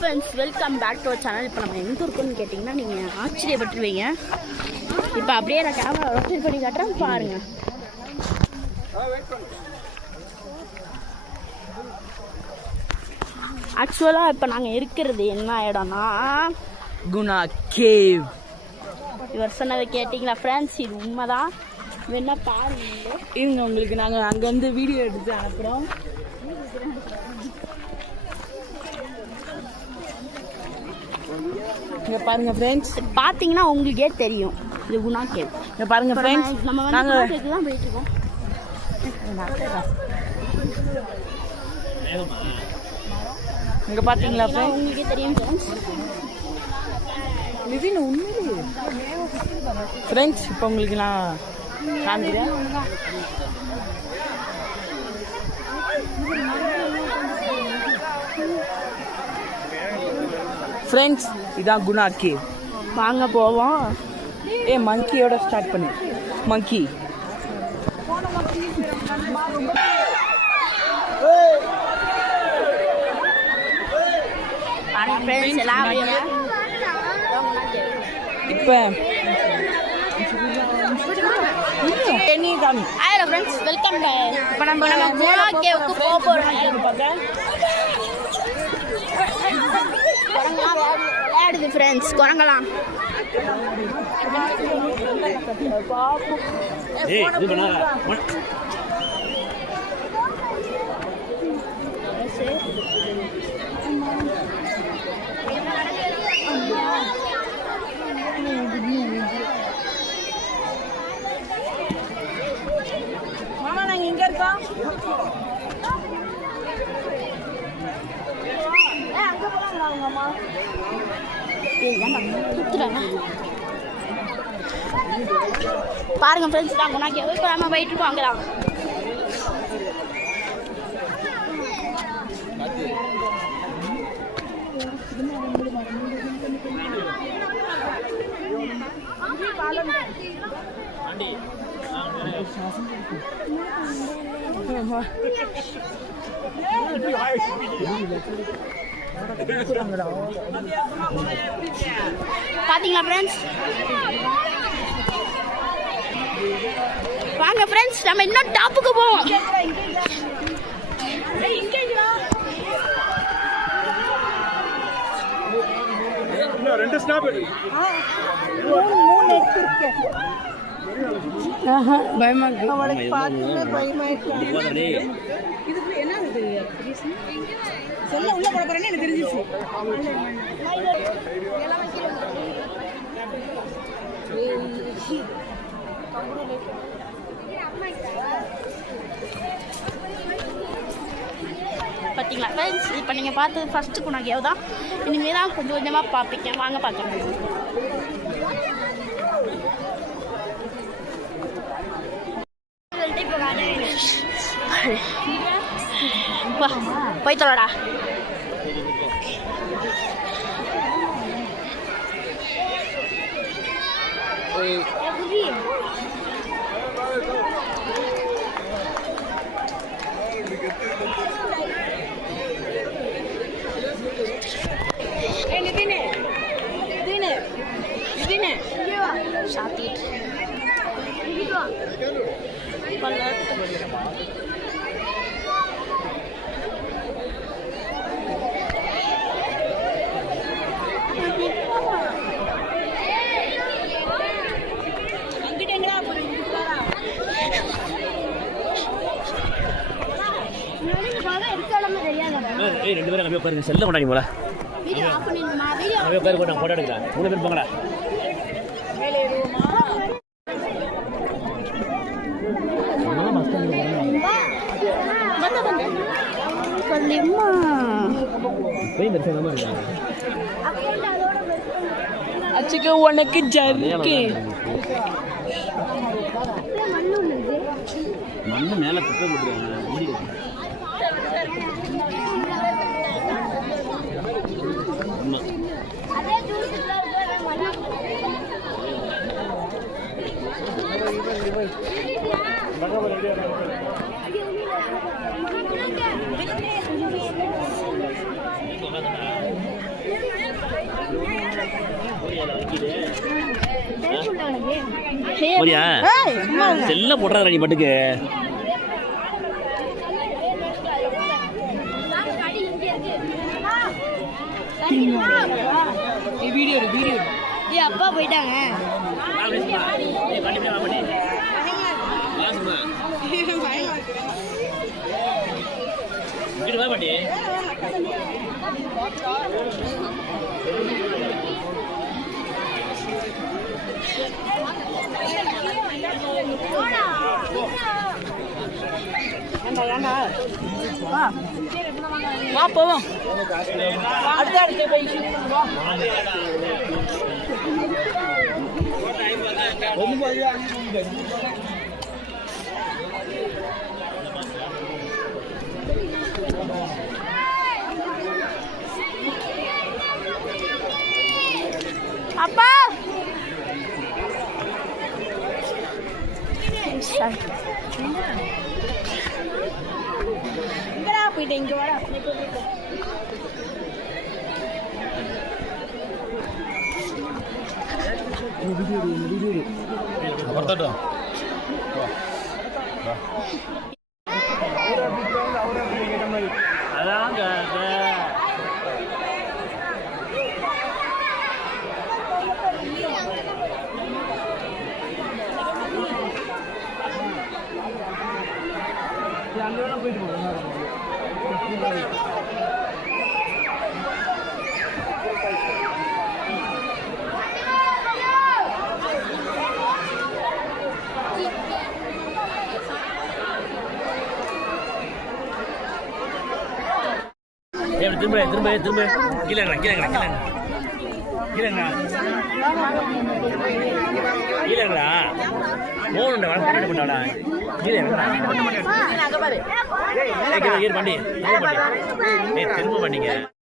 Friends, welcome back to our channel. இப்போ நம்ம எங்கே இருக்கோம்னு கேட்டிங்கன்னா நீங்கள் ஆச்சரியப்பட்டுருவீங்க. இப்போ அப்படியே நான் கேமரா ரொட்டேட் பண்ணி காட்டுறேன், பாருங்கள். ஆக்சுவலாக இப்போ நாங்கள் இருக்கிறது என்ன இடம்னா குணா கேவ். இவர் சொன்னதை கேட்டிங்களா ஃப்ரெண்ட்ஸ்? இது உண்மைதான். வேணா பாருங்க. இருங்க, உங்களுக்கு நாங்கள் அங்கேருந்து வீடியோ எடுத்து அனுப்புகிறோம். இங்கே பாருங்க ஃப்ரெண்ட்ஸ், பார்த்தீங்கன்னா உங்களுக்கே தெரியும் இது குணா கேவ். இங்கே பாருங்க ஃப்ரெண்ட்ஸ், நம்ம வந்து குணா கேவுக்கு தான் போயிட்டு இருக்கோம். இங்கே பார்த்தீங்களா ஃப்ரெண்ட்ஸ், உங்களுக்கே தெரியும் ஃப்ரெண்ட்ஸ். லிவின் உண்மையிலே ஃப்ரெண்ட்ஸ், இப்போ உங்களுக்கு நான் காமிக்கிறேன். ஃப்ரெண்ட்ஸ், இதான் குணா கேவ். வாங்க போவோம். மங்கியோட ஸ்டார்ட் பண்ணு. மங்கி இப்போ வெல்கம். இப்போ நம்ம குணா கேவுக்கு போக போகிறோம். விளையாடுது ஃப்ரெண்ட்ஸ், குரங்கலாம். மாமா, நாங்கள் இங்கே இருக்கோம். பாருங்க ஃப்ரெண்ட்ஸ், நான் குணா கேவ் இப்போ நம்ம போயிட்டு இருக்கோம். அங்கதான் பாத்தீங்களா ஃப்ரெண்ட்ஸ்? வாங்க ஃப்ரெண்ட்ஸ், நம்ம இன்னும் டாப்புக்கு போவோம். ரெண்டு ஸ்னாப் பயமா இருக்கு. அவளுக்கு பார்த்துமே பயமா இருக்கு. இதுக்குள்ள என்ன சொல்ல உள்ள போட போறேன்னு எனக்கு தெரிஞ்சிச்சு. பார்த்தீங்களா ஃப்ரெண்ட்ஸ், இப்போ நீங்கள் பார்த்தது ஃபஸ்ட்டு குணா கேவ் தான். இனிமேல் தான் கொஞ்சம் கொஞ்சமாக பார்ப்பீங்க. வாங்க பார்க்கலாம். போய் தொலைடா. ரெண்டு பேரும் அங்கே பாருங்க, செல்ல கொண்டாடி போல பேர் போட்டாங்க, போட்டோ எடுக்கிறேன். 3 பேர் போங்கடா. அச்சுக்கு உனக்கு ஜர்க்கு மண்ணு மேலே குப்பை போட்டுருக்காங்க. போறியா செல்ல போடுறாங்க நீ பாட்டுக்கு வீடியோ வீடியோ அப்பா போயிட்டாங்க. பாட்டி வா போவோம். அடுத்த போய் ஷூட் பண்ணுவோம். அப்பா இங்கடா போயிட்டேன். இங்க வாடா. அதாங்க அங்கே வேணா போயிட்டு போவோம். திரும்ப திரும்ப திரும்ப கீழே கீழேங்களா போகணுண்டா வளர்ந்து பண்ணாடா கீழே வண்டி திரும்ப பண்ணீங்க